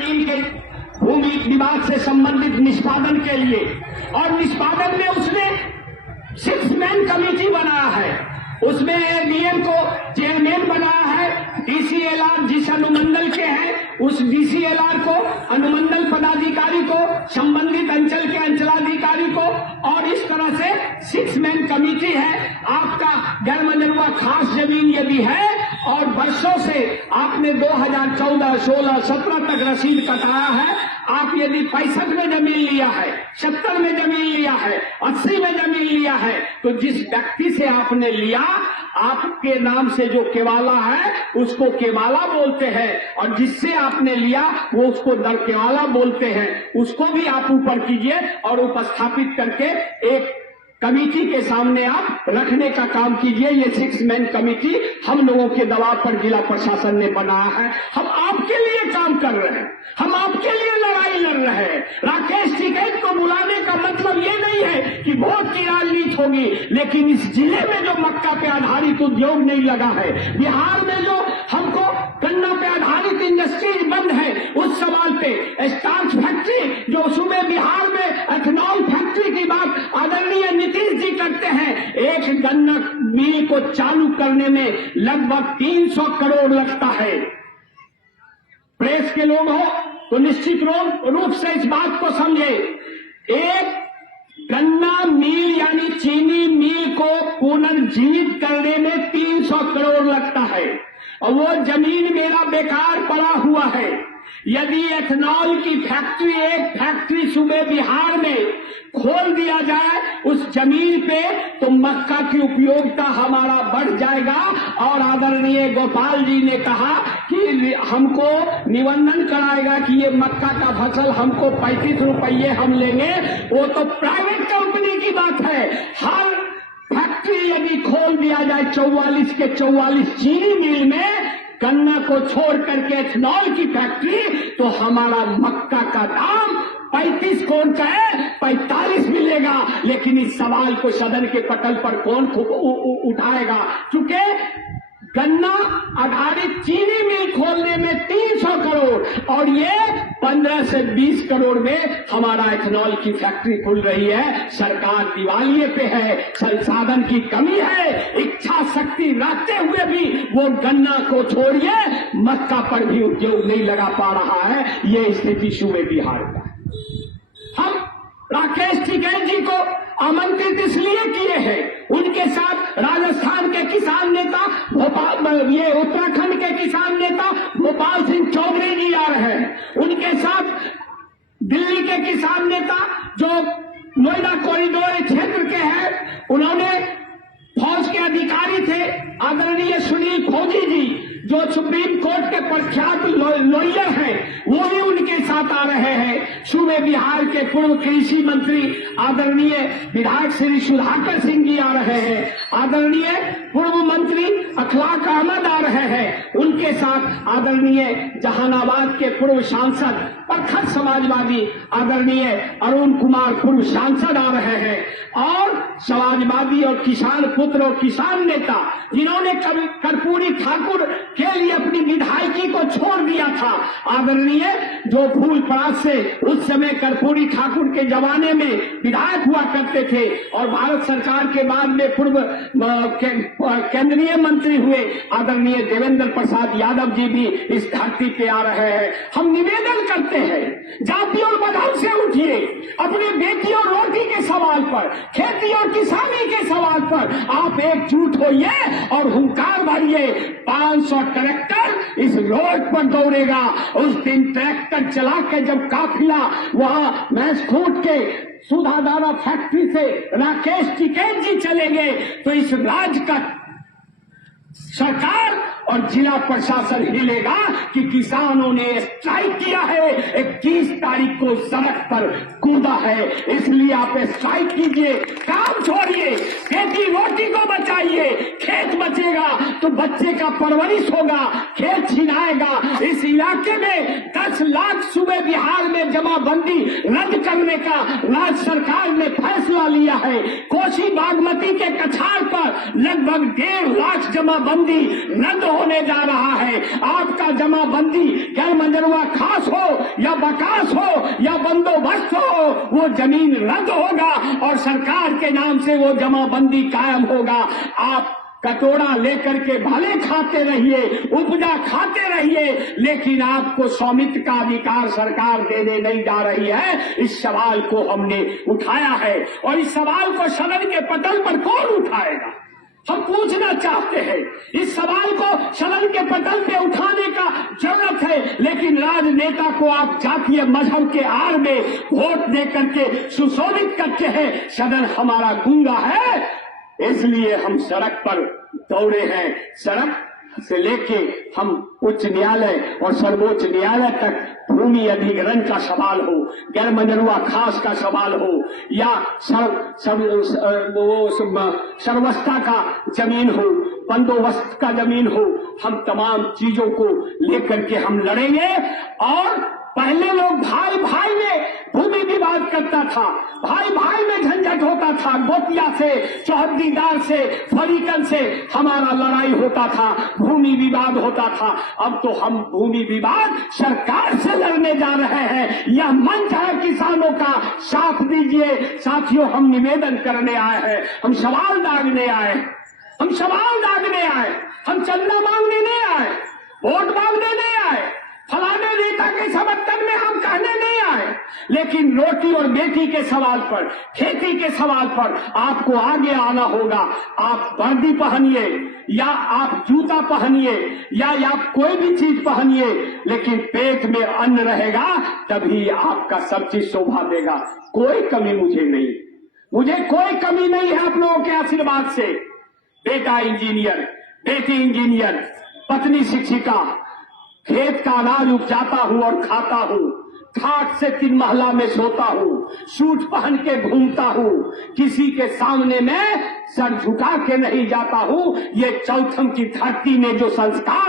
जमीन के भूमि विवाद से संबंधित निष्पादन के लिए, और निष्पादन में उसने 6 मैन कमेटी बनाया है। उसमें डीएम को चेयरमैन बनाया है, डीसीएलआर जिस अनुमंडल के हैं उस डीसीएलआर को, अनुमंडल पदाधिकारी को, संबंधित अंचल के अंचलाधिकारी को, और इस तरह से 6 मैन कमेटी है। आपका गैरमजरूआ खास जमीन यदि है और वर्षों से आपने 2014, 16, 17 तक रसीद कटाया है, आप यदि 65 में जमीन लिया है, 70 में जमीन लिया है, 80 में जमीन लिया है, तो जिस व्यक्ति से आपने लिया, आपके नाम से जो केवाला है उसको केवाला बोलते हैं, और जिससे आपने लिया वो उसको दरकेवाला बोलते हैं। उसको भी आप ऊपर कीजिए और उपस्थापित करके एक कमेटी के सामने आप रखने का काम कीजिए। ये 6 मैन कमेटी हम लोगों के दबाव पर जिला प्रशासन ने बनाया है। हम आपके लिए काम कर रहे हैं, हम आपके लिए लड़ाई लड़ रहे हैं। राकेश टिकैत को बुलाने का मतलब ये नहीं है कि वोट की राजनीति होगी, लेकिन इस जिले में जो मक्का पे आधारित उद्योग नहीं लगा है, बिहार में जो हमको गन्ना पे आधारित इंडस्ट्री बंद है, उस सवाल पे स्टार्च फैक्ट्री जो सूबे बिहार में एथेनॉल फैक्ट्री की बात आदरणीय नीतीश जी करते हैं, एक गन्ना मिल को चालू करने में लगभग 300 करोड़ लगता है। प्रेस के लोग हो तो निश्चित रूप से इस बात को समझे। एक गन्ना मिल यानी चीनी मिल को पुनर्जीवित करने में 300 करोड़ लगता है, और वो जमीन मेरा बेकार पड़ा हुआ है। यदि एथेनॉल की फैक्ट्री, एक फैक्ट्री सूबे बिहार में खोल दिया जाए उस जमीन पे, तो मक्का की उपयोगिता हमारा बढ़ जाएगा। और आदरणीय गोपाल जी ने कहा कि हमको निबंधन कराएगा कि ये मक्का का फसल हमको 35 रुपये हम लेंगे। वो तो प्राइवेट कंपनी की बात है। हर फैक्ट्री यदि खोल दिया जाए 44 के 44 चीनी मिल में गन्ना को छोड़ करके एथेनॉल की फैक्ट्री, तो हमारा मक्का का दाम 35 कौन का है, 45 मिलेगा। लेकिन इस सवाल को सदन के पटल पर कौन उठाएगा? क्योंकि गन्ना आधारित चीनी मिल खोलने में 300 करोड़ और ये 15 से 20 करोड़ में हमारा एथेनॉल की फैक्ट्री खुल रही है। सरकार दिवालिये पे है, संसाधन की कमी है, इच्छा शक्ति रखते हुए भी वो गन्ना को छोड़िए मक्का पर भी उद्योग नहीं लगा पा रहा है। ये स्थिति सूबे बिहार का है। हम राकेश टिकैत जी को आमंत्रित इसलिए किए हैं, उनके साथ राजस्थान के किसान नेता, भोपाल ये उत्तराखंड के किसान नेता गोपाल सिंह चौधरी जी आ रहे हैं, उनके साथ दिल्ली के किसान नेता जो नोएडा कॉरिडोर क्षेत्र के हैं, उन्होंने फौज के अधिकारी थे आदरणीय सुनील फौजी जी जो सुप्रीम कोर्ट के प्रख्यात लॉयर हैं, वो भी उनके साथ आ रहे हैं। सूबे बिहार के पूर्व कृषि मंत्री आदरणीय विधायक श्री सुधाकर सिंह जी आ रहे हैं, आदरणीय पूर्व मंत्री अखलाक अहमद आ रहे हैं, उनके साथ आदरणीय जहानाबाद के पूर्व सांसद प्रखर समाजवादी आदरणीय अरुण कुमार पूर्व सांसद आ रहे हैं, और समाजवादी और किसान पुत्र और किसान नेता जिन्होंने कर्पूरी ठाकुर के लिए अपनी विधायकी को छोड़ दिया था, आदरणीय जो फूलपरास से उस समय कर्पूरी ठाकुर के जमाने में विधायक हुआ करते थे और भारत सरकार के बाद में पूर्व केंद्रीय मंत्री हुए आदरणीय देवेंद्र प्रसाद यादव जी भी इस धरती पे आ रहे हैं। हम निवेदन करते हैं, जाति और बदल से उठिए, अपने बेटी और रोटी के सवाल पर, खेती और किसानी के सवाल पर आप एकजुट होइए और हुंकार भरिए। 500 ट्रैक्टर इस रोड पर दौड़ेगा। उस दिन ट्रैक्टर चला के जब काफिला वहां मैसखूट के सुधादारा फैक्ट्री से राकेश टिकैत जी चलेंगे, तो इस राज्य का सरकार और जिला प्रशासन हिलेगा कि किसानों ने स्ट्राइक किया है, 21 तारीख को सड़क पर कूदा है, इसलिए आप स्ट्राइक कीजिए, काम छोड़िए, खेती रोटी को बचाइए। खेत बचेगा तो बच्चे का परवरिश होगा, खेत छिनाएगा। इस इलाके में 10 लाख सूबे बिहार में जमाबंदी रद्द करने का राज्य सरकार ने फैसला लिया है। कोसी बागमती के कछार पर लगभग 1.5 लाख जमाबंदी रद्द होने जा रहा है। आपका जमाबंदी गैर मंजरूआ खास हो या वकास हो या बंदोबस्त हो, वो जमीन रद्द होगा और सरकार के नाम से वो जमाबंदी कायम होगा। आप कटोरा लेकर के भले खाते रहिए, उपजा खाते रहिए, लेकिन आपको स्वामित्व का अधिकार सरकार देने नहीं जा रही है। इस सवाल को हमने उठाया है और इस सवाल को सदन के पटल पर कौन उठाएगा? हम पूछना चाहते हैं। इस सवाल को सदन के पटल पे उठाने का जरूरत है, लेकिन राजनेता को आप जातीय मजहब के आड़ में वोट दे करके सुशोभित करते हैं। सदन हमारा गूंगा है, इसलिए हम सड़क पर दौड़े हैं। सड़क से लेके हम उच्च न्यायालय और सर्वोच्च न्यायालय तक भूमि अधिग्रहण का सवाल हो, गैर मंजरूआ खास का सवाल हो, या सर्वस्था का जमीन हो, बंदोबस्त का जमीन हो, हम तमाम चीजों को लेकर के हम लड़ेंगे। और पहले लोग भाई भाई में भूमि विवाद करता था, भाई भाई में झंझट होता था, गोतिया से, चौहद्दीदार से, फरीकन से हमारा लड़ाई होता था, भूमि विवाद होता था। अब तो हम भूमि विवाद सरकार से लड़ने जा रहे हैं। यह मंच है किसानों का, साथ दीजिए साथियों। हम निवेदन करने आए हैं, हम सवाल दागने आए, हम सवाल दागने आए, हम चंदा मांगने नहीं आए, वोट मांगने नहीं आए, फलाने नेता के समर्थन में हम कहने नहीं आए। लेकिन रोटी और बेटी के सवाल पर, खेती के सवाल पर आपको आगे आना होगा। आप वर्दी पहनिए या आप जूता पहनिए या आप कोई भी चीज पहनिए, लेकिन पेट में अन्न रहेगा तभी आपका सब चीज शोभा देगा। कोई कमी मुझे नहीं, मुझे कोई कमी नहीं है आप लोगों के आशीर्वाद से। बेटा इंजीनियर, बेटी इंजीनियर, पत्नी शिक्षिका, खेत का अनाज उपजाता हूँ और खाता हूँ, खाट से 3 महला में सोता हूँ, सूट पहन के घूमता हूँ, किसी के सामने में सर झुका के नहीं जाता हूँ। ये चौथम की धरती में जो संस्कार